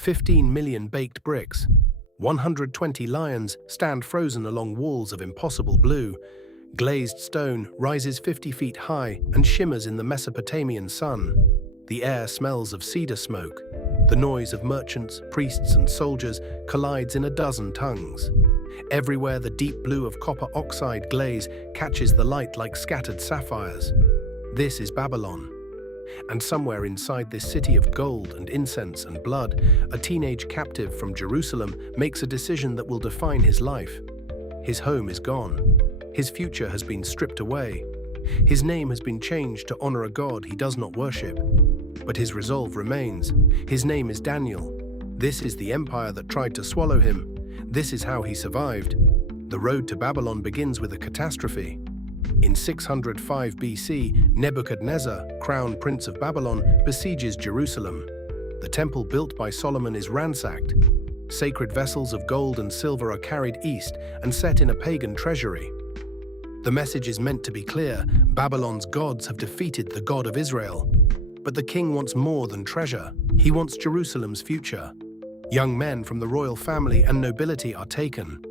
15 million baked bricks. 120 lions stand frozen along walls of impossible blue. Glazed stone rises 50 feet high and shimmers in the Mesopotamian sun. The air smells of cedar smoke. The noise of merchants, priests, and soldiers collides in a dozen tongues. Everywhere the deep blue of copper oxide glaze catches the light like scattered sapphires. This is Babylon. And somewhere inside this city of gold and incense and blood, a teenage captive from Jerusalem makes a decision that will define his life. His home is gone. His future has been stripped away. His name has been changed to honor a God he does not worship. But his resolve remains. His name is Daniel. This is the empire that tried to swallow him. This is how he survived. The road to Babylon begins with a catastrophe. In 605 BC, Nebuchadnezzar, crown prince of Babylon, besieges Jerusalem. The temple built by Solomon is ransacked. Sacred vessels of gold and silver are carried east and set in a pagan treasury. The message is meant to be clear: Babylon's gods have defeated the God of Israel. But the king wants more than treasure. He wants Jerusalem's future. Young men from the royal family and nobility are taken.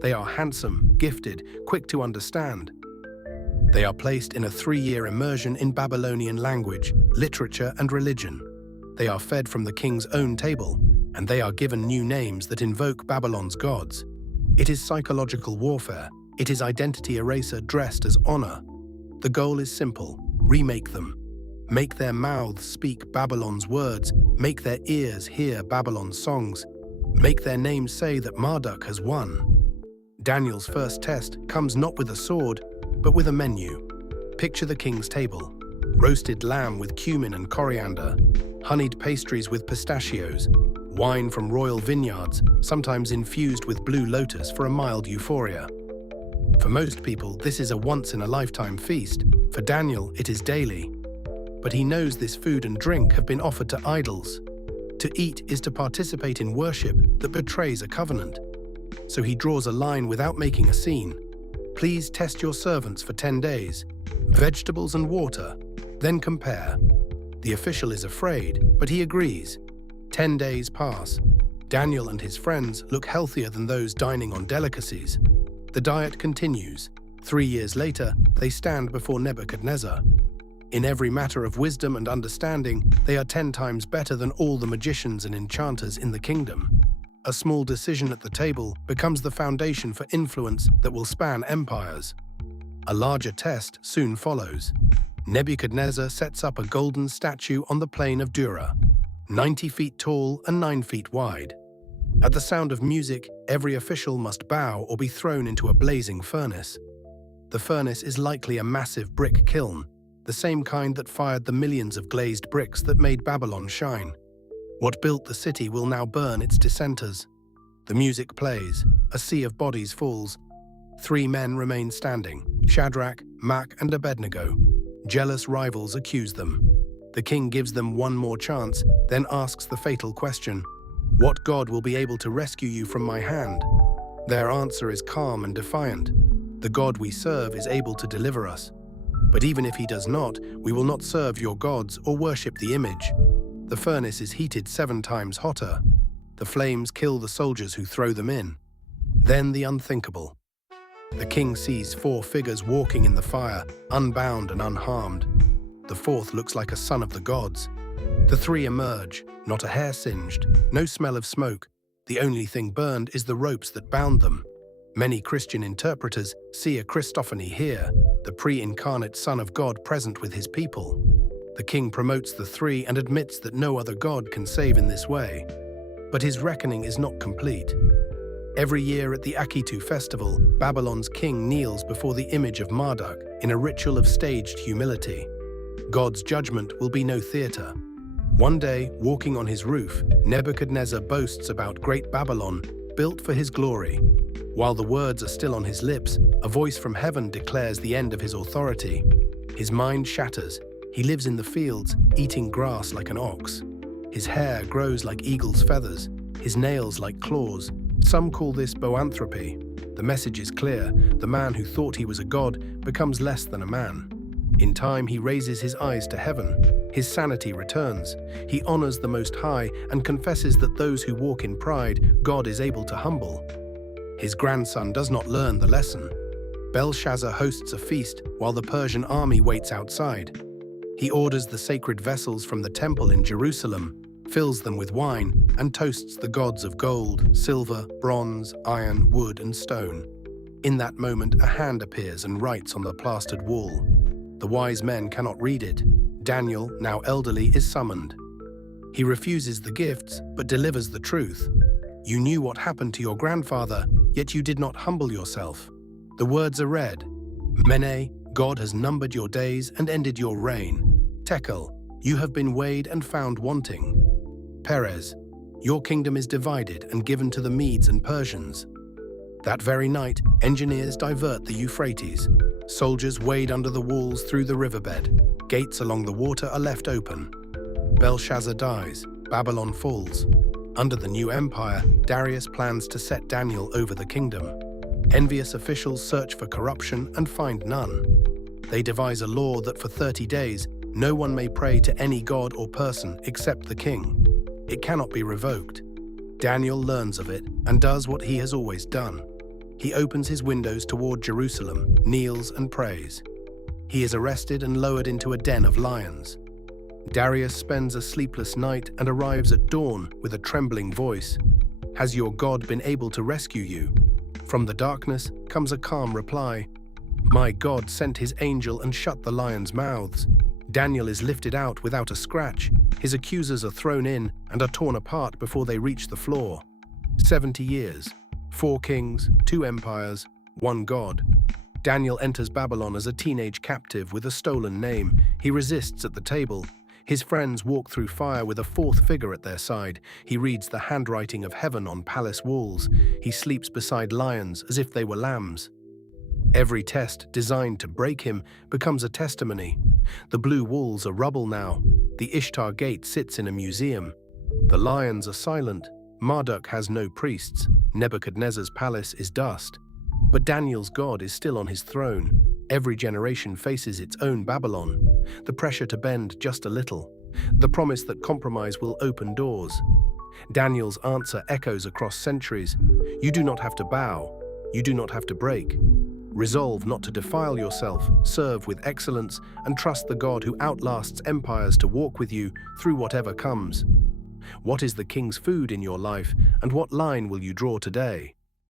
They are handsome, gifted, quick to understand. They are placed in a 3-year immersion in Babylonian language, literature, and religion. They are fed from the king's own table, and they are given new names that invoke Babylon's gods. It is psychological warfare. It is identity eraser dressed as honor. The goal is simple: remake them. Make their mouths speak Babylon's words. Make their ears hear Babylon's songs. Make their names say that Marduk has won. Daniel's first test comes not with a sword, but with a menu. Picture the king's table. Roasted lamb with cumin and coriander, honeyed pastries with pistachios, wine from royal vineyards, sometimes infused with blue lotus for a mild euphoria. For most people, this is a once-in-a-lifetime feast. For Daniel, it is daily. But he knows this food and drink have been offered to idols. To eat is to participate in worship that betrays a covenant. So he draws a line without making a scene. Please test your servants for 10 days. Vegetables and water. Then compare. The official is afraid, but he agrees. 10 days pass. Daniel and his friends look healthier than those dining on delicacies. The diet continues. 3 years later, they stand before Nebuchadnezzar. In every matter of wisdom and understanding, they are 10 times better than all the magicians and enchanters in the kingdom. A small decision at the table becomes the foundation for influence that will span empires. A larger test soon follows. Nebuchadnezzar sets up a golden statue on the plain of Dura, 90 feet tall and 9 feet wide. At the sound of music, every official must bow or be thrown into a blazing furnace. The furnace is likely a massive brick kiln, the same kind that fired the millions of glazed bricks that made Babylon shine. What built the city will now burn its dissenters. The music plays, a sea of bodies falls. 3 men remain standing: Shadrach, Mach, and Abednego. Jealous rivals accuse them. The king gives them one more chance, then asks the fatal question: what God will be able to rescue you from my hand? Their answer is calm and defiant: the God we serve is able to deliver us. But even if he does not, we will not serve your gods or worship the image. The furnace is heated 7 times hotter. The flames kill the soldiers who throw them in. Then the unthinkable. The king sees 4 figures walking in the fire, unbound and unharmed. The 4th looks like a son of the gods. The 3 emerge, not a hair singed, no smell of smoke. The only thing burned is the ropes that bound them. Many Christian interpreters see a Christophany here, the pre-incarnate Son of God present with his people. The king promotes the 3 and admits that no other god can save in this way. But his reckoning is not complete. Every year at the Akitu festival, Babylon's king kneels before the image of Marduk in a ritual of staged humility. God's judgment will be no theater. One day, walking on his roof, Nebuchadnezzar boasts about Great Babylon, built for his glory. While the words are still on his lips, a voice from heaven declares the end of his authority. His mind shatters. He lives in the fields, eating grass like an ox. His hair grows like eagle's feathers, his nails like claws. Some call this boanthropy. The message is clear: the man who thought he was a god becomes less than a man. In time, he raises his eyes to heaven. His sanity returns. He honors the Most High and confesses that those who walk in pride, God is able to humble. His grandson does not learn the lesson. Belshazzar hosts a feast while the Persian army waits outside. He orders the sacred vessels from the temple in Jerusalem, fills them with wine, and toasts the gods of gold, silver, bronze, iron, wood, and stone. In that moment, a hand appears and writes on the plastered wall. The wise men cannot read it. Daniel, now elderly, is summoned. He refuses the gifts, but delivers the truth. You knew what happened to your grandfather, yet you did not humble yourself. The words are read. Mene, God has numbered your days and ended your reign. Tekel, you have been weighed and found wanting. Perez, your kingdom is divided and given to the Medes and Persians. That very night, engineers divert the Euphrates. Soldiers wade under the walls through the riverbed. Gates along the water are left open. Belshazzar dies. Babylon falls. Under the new empire, Darius plans to set Daniel over the kingdom. Envious officials search for corruption and find none. They devise a law that for 30 days, no one may pray to any god or person except the king. It cannot be revoked. Daniel learns of it and does what he has always done. He opens his windows toward Jerusalem, kneels and prays. He is arrested and lowered into a den of lions. Darius spends a sleepless night and arrives at dawn with a trembling voice. Has your God been able to rescue you? From the darkness comes a calm reply. My God sent his angel and shut the lions' mouths. Daniel is lifted out without a scratch. His accusers are thrown in and are torn apart before they reach the floor. 70 years, 4 kings, 2 empires, 1 God. Daniel enters Babylon as a teenage captive with a stolen name. He resists at the table. His friends walk through fire with a 4th figure at their side. He reads the handwriting of heaven on palace walls. He sleeps beside lions as if they were lambs. Every test designed to break him becomes a testimony. The blue walls are rubble now. The Ishtar Gate sits in a museum. The lions are silent. Marduk has no priests. Nebuchadnezzar's palace is dust. But Daniel's God is still on his throne. Every generation faces its own Babylon. The pressure to bend just a little. The promise that compromise will open doors. Daniel's answer echoes across centuries. You do not have to bow. You do not have to break. Resolve not to defile yourself, serve with excellence, and trust the God who outlasts empires to walk with you through whatever comes. What is the king's food in your life, and what line will you draw today?